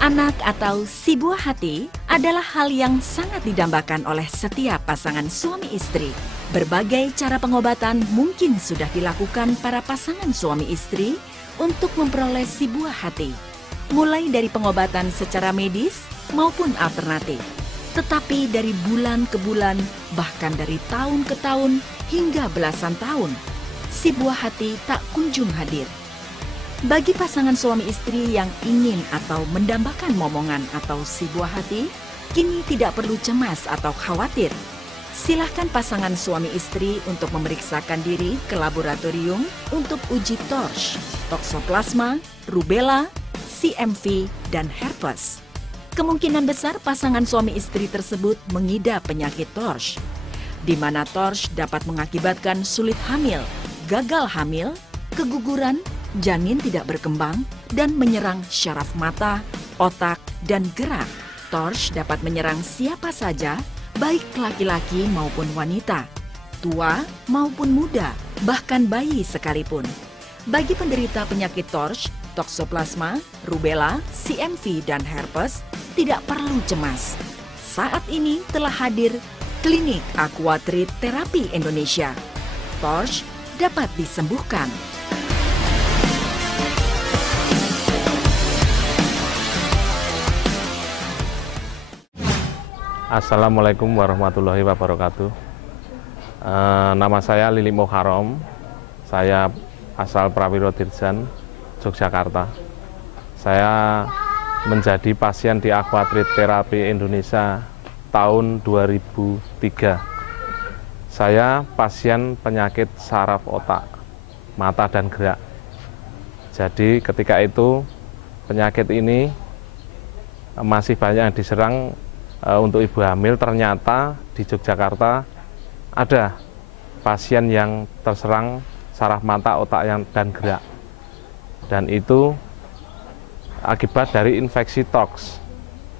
Anak atau si buah hati adalah hal yang sangat didambakan oleh setiap pasangan suami istri. Berbagai cara pengobatan mungkin sudah dilakukan para pasangan suami istri untuk memperoleh si buah hati. Mulai dari pengobatan secara medis maupun alternatif. Tetapi dari bulan ke bulan, bahkan dari tahun ke tahun hingga belasan tahun, si buah hati tak kunjung hadir. Bagi pasangan suami istri yang ingin atau mendambakan momongan atau si buah hati, kini tidak perlu cemas atau khawatir. Silahkan pasangan suami istri untuk memeriksakan diri ke laboratorium untuk uji torch, toksoplasma, rubella, CMV, dan herpes. Kemungkinan besar pasangan suami istri tersebut mengidap penyakit torch, di mana torch dapat mengakibatkan sulit hamil, gagal hamil, keguguran, janin tidak berkembang, dan menyerang syaraf mata, otak, dan gerak. Torch dapat menyerang siapa saja, baik laki-laki maupun wanita, tua maupun muda, bahkan bayi sekalipun. Bagi penderita penyakit torch, toksoplasma, rubella, CMV, dan herpes, tidak perlu cemas. Saat ini telah hadir Klinik Aquatreat Terapi Indonesia. Torch dapat disembuhkan. Assalamualaikum warahmatullahi wabarakatuh. Nama saya Lili Moharom. Saya asal Prawiro Dirjan, Yogyakarta. Saya menjadi pasien di Aquatreat Terapi Indonesia tahun 2003. Saya pasien penyakit saraf otak, mata dan gerak. Jadi ketika itu penyakit ini masih banyak yang diserang untuk ibu hamil. Ternyata di Yogyakarta ada pasien yang terserang saraf mata, otak dan gerak. Dan itu akibat dari infeksi toks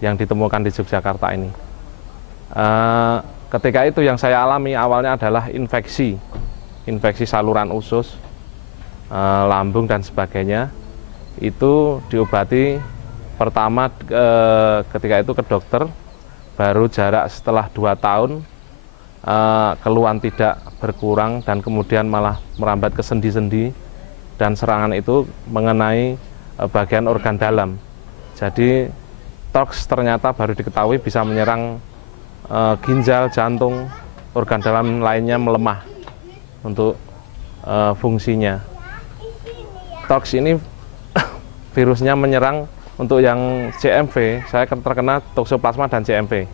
yang ditemukan di Yogyakarta ini. Ketika itu yang saya alami awalnya adalah infeksi saluran usus, lambung dan sebagainya. Itu diobati pertama ketika itu ke dokter. Baru jarak setelah 2 tahun, keluhan tidak berkurang dan kemudian malah merambat ke sendi-sendi, dan serangan itu mengenai bagian organ dalam. Jadi toks ternyata baru diketahui bisa menyerang ginjal, jantung, organ dalam lainnya melemah untuk fungsinya. Toks ini virusnya menyerang. Untuk yang CMV, saya terkena toksoplasma dan CMV.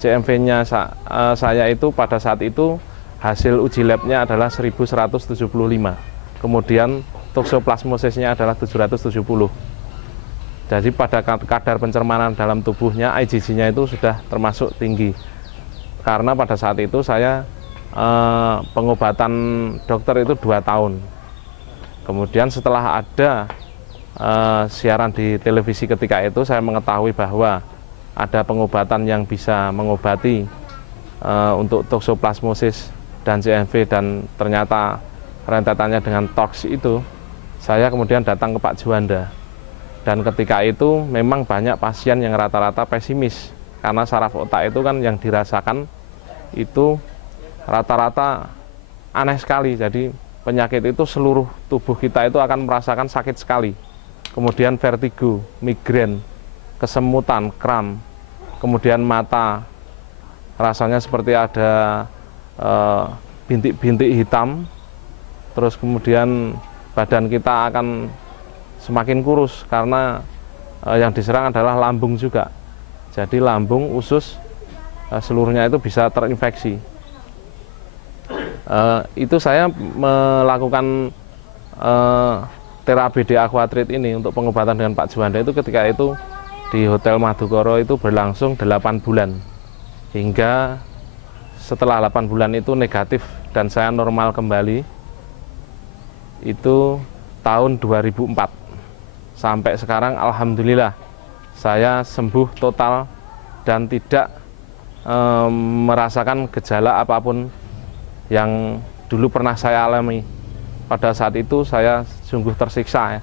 CMV-nya saya itu pada saat itu hasil uji labnya adalah 1175. Kemudian toksoplasmosisnya adalah 770. Jadi pada kadar pencermanan dalam tubuhnya, IgG-nya itu sudah termasuk tinggi. Karena pada saat itu saya pengobatan dokter itu 2 tahun. Kemudian setelah ada siaran di televisi ketika itu, saya mengetahui bahwa ada pengobatan yang bisa mengobati untuk toksoplasmosis dan CMV, dan ternyata rentetannya dengan toks itu. Saya kemudian datang ke Pak Juanda, dan ketika itu memang banyak pasien yang rata-rata pesimis karena saraf otak itu kan yang dirasakan itu rata-rata aneh sekali. Jadi penyakit itu seluruh tubuh kita itu akan merasakan sakit sekali. Kemudian vertigo, migrain, kesemutan, kram, kemudian mata rasanya seperti ada bintik-bintik hitam, terus kemudian badan kita akan semakin kurus karena yang diserang adalah lambung juga. Jadi lambung, usus, seluruhnya itu bisa terinfeksi. Itu saya melakukan terapi di Aquatreat ini untuk pengobatan dengan Pak Juanda itu ketika itu di Hotel Madukoro itu berlangsung 8 bulan. Hingga setelah 8 bulan itu negatif dan saya normal kembali. Itu tahun 2004. Sampai sekarang alhamdulillah saya sembuh total dan tidak merasakan gejala apapun yang dulu pernah saya alami. Pada saat itu saya sungguh tersiksa ya.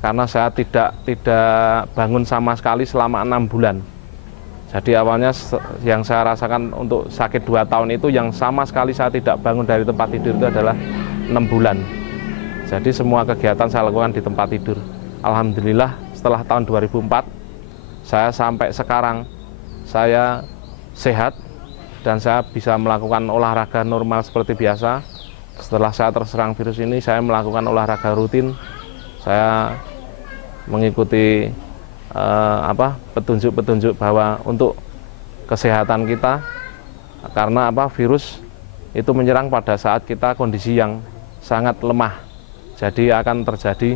karena saya tidak bangun sama sekali selama 6 bulan. Jadi awalnya yang saya rasakan untuk sakit 2 tahun itu yang sama sekali saya tidak bangun dari tempat tidur itu adalah 6 bulan. Jadi semua kegiatan saya lakukan di tempat tidur. Alhamdulillah setelah tahun 2004 saya sampai sekarang saya sehat dan saya bisa melakukan olahraga normal seperti biasa. Setelah saya terserang virus ini saya melakukan olahraga rutin. Saya mengikuti petunjuk-petunjuk bahwa untuk kesehatan kita, karena virus itu menyerang pada saat kita kondisi yang sangat lemah, jadi akan terjadi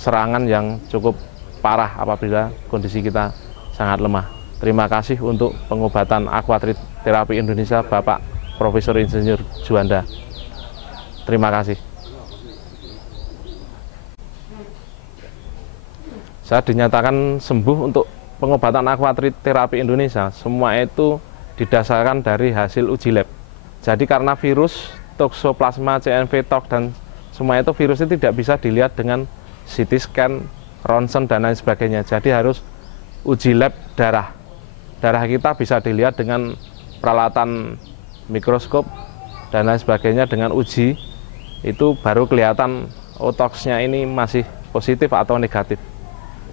serangan yang cukup parah apabila kondisi kita sangat lemah. Terima kasih untuk pengobatan Aquatreat Terapi Indonesia Bapak Profesor Insinyur Juanda. Terima kasih. Saya dinyatakan sembuh untuk pengobatan Aquatreat Terapi Indonesia. Semua itu didasarkan dari hasil uji lab. Jadi karena virus, Toxoplasma, CMV, TOX, dan semua itu virusnya tidak bisa dilihat dengan CT scan, ronsen, dan lain sebagainya. Jadi harus uji lab darah. Darah kita bisa dilihat dengan peralatan mikroskop dan lain sebagainya. Dengan uji, itu baru kelihatan toxnya ini masih positif atau negatif.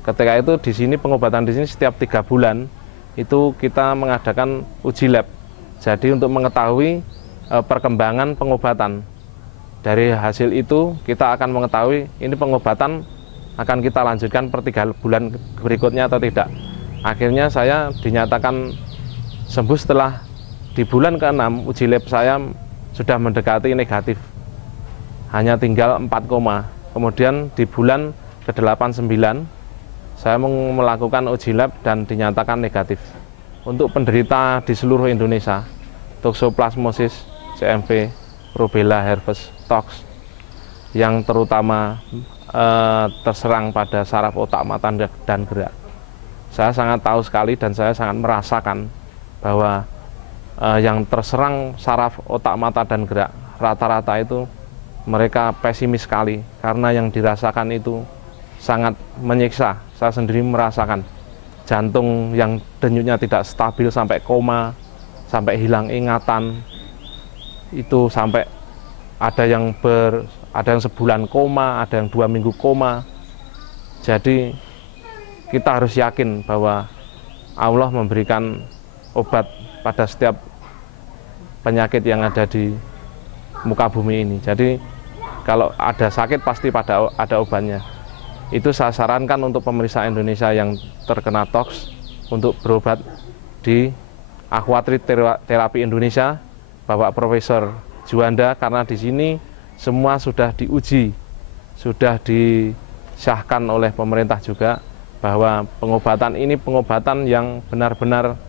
Ketika itu di sini pengobatan di sini setiap 3 bulan itu kita mengadakan uji lab. Jadi untuk mengetahui perkembangan pengobatan. Dari hasil itu kita akan mengetahui ini pengobatan akan kita lanjutkan per 3 bulan berikutnya atau tidak. Akhirnya saya dinyatakan sembuh setelah di bulan ke-6 uji lab saya sudah mendekati negatif. Hanya tinggal 4, kemudian di bulan ke-8, 9 saya melakukan uji lab dan dinyatakan negatif. Untuk penderita di seluruh Indonesia, Toxoplasmosis, CMV, Rubella, herpes, TOX, yang terutama terserang pada saraf otak, mata, dan gerak. Saya sangat tahu sekali dan saya sangat merasakan bahwa yang terserang saraf otak, mata, dan gerak, rata-rata itu mereka pesimis sekali karena yang dirasakan itu sangat menyiksa. Saya sendiri merasakan jantung yang denyutnya tidak stabil sampai koma, sampai hilang ingatan, itu sampai ada yang sebulan koma, ada yang 2 minggu koma. Jadi kita harus yakin bahwa Allah memberikan obat pada setiap penyakit yang ada di muka bumi ini. Jadi kalau ada sakit pasti ada obatnya. Itu saya sarankan untuk pemirsa Indonesia yang terkena TOX untuk berobat di Aquatreat Terapi Indonesia Bapak Profesor Juanda, karena di sini semua sudah diuji, sudah disahkan oleh pemerintah juga bahwa pengobatan ini pengobatan yang benar-benar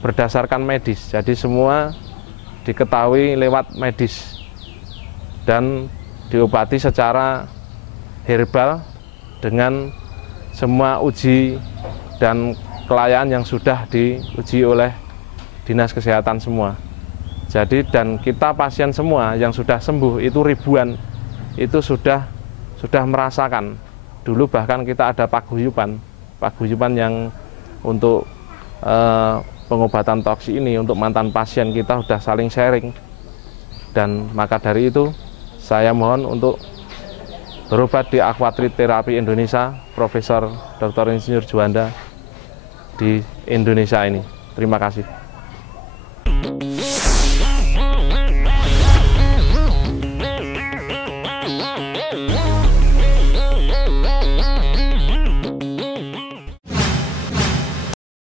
berdasarkan medis. Jadi semua diketahui lewat medis dan diobati secara herbal dengan semua uji dan kelayakan yang sudah diuji oleh Dinas Kesehatan semua. Jadi dan kita pasien semua yang sudah sembuh itu ribuan, itu sudah merasakan. Dulu bahkan kita ada paguyuban yang untuk pengobatan TOX ini untuk mantan pasien kita sudah saling sharing. Dan maka dari itu saya mohon untuk berobat di Aquatreat Terapi Indonesia Profesor Dr. Insinyur Juanda di Indonesia ini. Terima kasih.